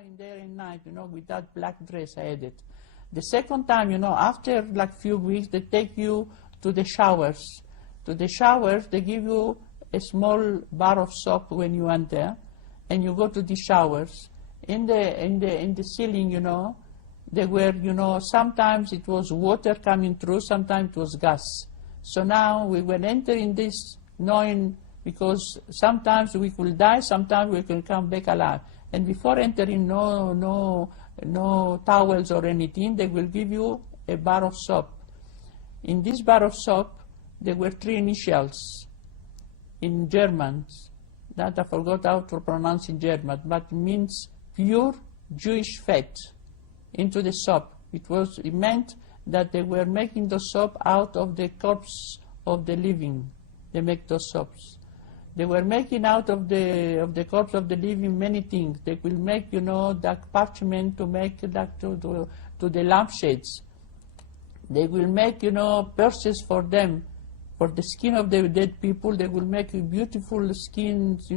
in there in night, with that black dress I had it. The second time, after like few weeks, they take you to the showers. To the showers, they give you a small bar of soap when you enter, and you go to the showers. In the ceiling, there were, sometimes it was water coming through, sometimes it was gas. So now we were entering this knowing, because sometimes we could die, sometimes we can come back alive. And before entering, no towels or anything, they will give you a bar of soap. In this bar of soap, there were 3 initials in German, that I forgot how to pronounce in German, but it means pure Jewish fat into the soap. It meant that they were making the soap out of the corpse of the living. They make those soaps. They were making out of the corpse of the living many things. They will make, that parchment to make that to the lampshades. They will make, purses for them, for the skin of the dead people. They will make beautiful skins,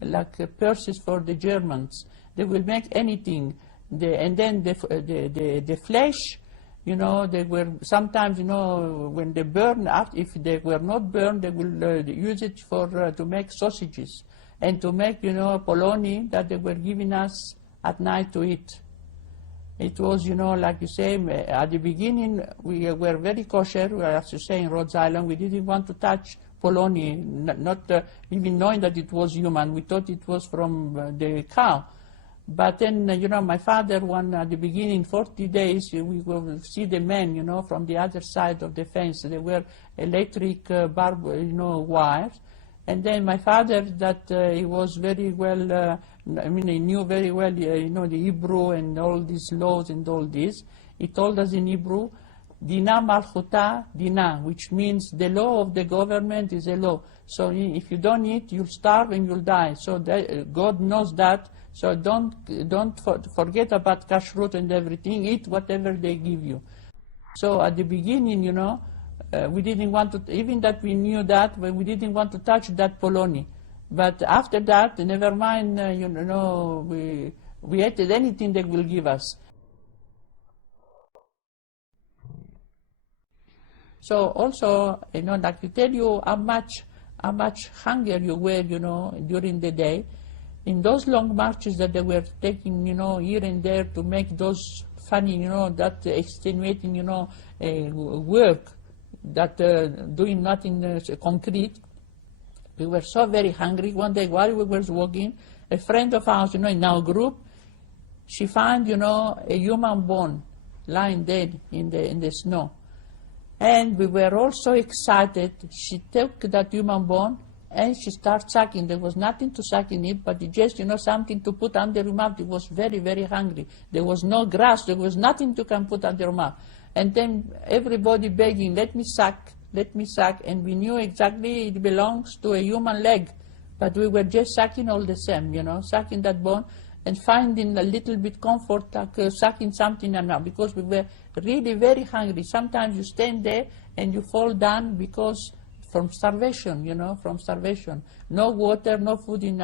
like purses for the Germans. They will make anything. And then the flesh, they were sometimes, when they burn, if they were not burned, they will use it to make sausages and to make, polony that they were giving us at night to eat. It was, like you say, at the beginning we were very kosher, as you say in Rhode Island. We didn't want to touch polony, not even knowing that it was human. We thought it was from the cow. But then, my father, at the beginning, 40 days, we will see the men, from the other side of the fence. There were electric wires. And then my father, that he was very well, he knew very well, the Hebrew and all these laws and all this. He told us in Hebrew, Dina Malchuta Dina, which means the law of the government is a law. So if you don't eat, you'll starve and you'll die. So God knows that. So don't forget about kashrut and everything. Eat whatever they give you. So at the beginning, we didn't want to, even that we knew that, but we didn't want to touch that polony. But after that, never mind, we ate anything they will give us. So also, like to tell you how much hunger you were, during the day. In those long marches that they were taking, here and there to make those funny, that extenuating, work, that doing nothing concrete, we were so very hungry. One day while we were walking, a friend of ours, in our group, she found, a human bone lying dead in the snow. And we were all so excited. She took that human bone and she started sucking. There was nothing to suck in it, but it just, something to put under her mouth. It was very, very hungry. There was no grass. There was nothing to come put under her mouth. And then everybody begging, let me suck, let me suck. And we knew exactly it belongs to a human leg. But we were just sucking all the same, sucking that bone and finding a little bit comfort, like sucking something and now, because we were really very hungry. Sometimes you stand there and you fall down because from starvation, from starvation. No water, no food in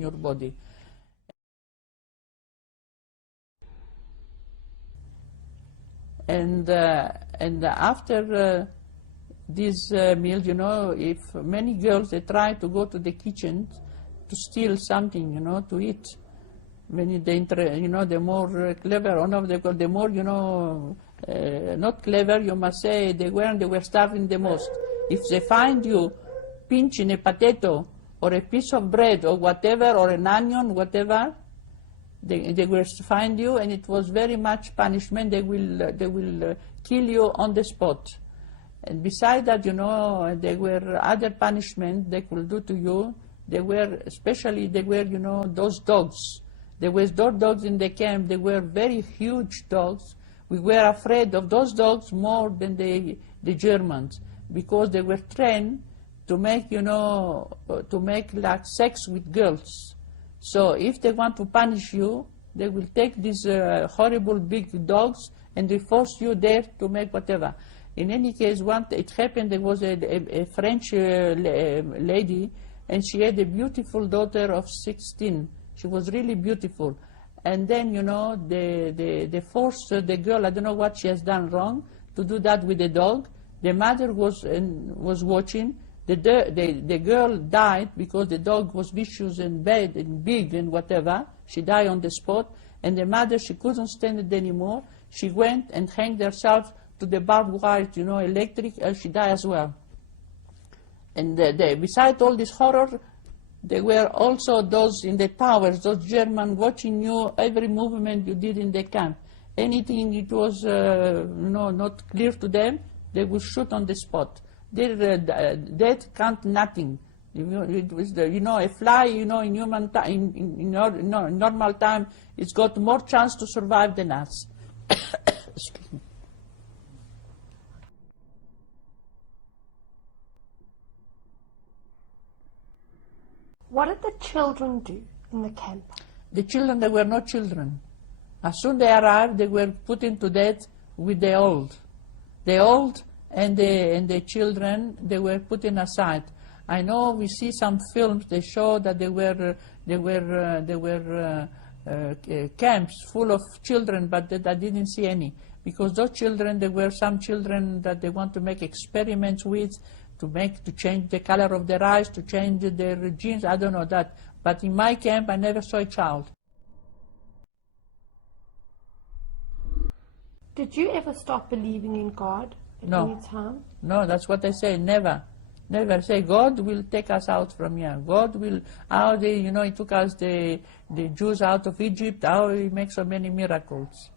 your body. And after these meals, if many girls, they try to go to the kitchen to steal something, to eat. When the more clever, one of the more, not clever, you must say, they were starving the most. If they find you pinching a potato or a piece of bread or whatever, or an onion, whatever, they will find you, and it was very much punishment. They will kill you on the spot. And besides that, there were other punishments they could do to you. Especially those dogs. There were those dogs in the camp. They were very huge dogs. We were afraid of those dogs more than the Germans, because they were trained to make, to make like sex with girls. So if they want to punish you, they will take these horrible big dogs and they force you there to make whatever. In any case, it happened, there was a French lady, and she had a beautiful daughter of 16 She was really beautiful. And then, you know, they forced the girl, I don't know what she has done wrong, to do that with the dog. The mother was watching. The girl died because the dog was vicious and bad and big and whatever. She died on the spot. And the mother, she couldn't stand it anymore. She went and hanged herself to the barbed wire, you know, electric, and she died as well. And besides all this horror, there were also those in the towers, those Germans watching you, every movement you did in the camp. Anything it was not clear to them, they would shoot on the spot. Their death count nothing. It was a fly, in human time, in normal time, it's got more chance to survive than us. Excuse me. What did the children do in the camp? The children, they were not children. As soon as they arrived, they were put into death with the old. The old and the children, they were put in aside. I know we see some films, they show that there were camps full of children, but I didn't see any. Because those children, there were some children that they want to make experiments with, to change the color of their eyes, to change their genes, I don't know that. But in my camp, I never saw a child. Did you ever stop believing in God at any time? No, that's what I say, never. Never say, God will take us out from here. God will, He took us, the Jews out of Egypt, how He makes so many miracles.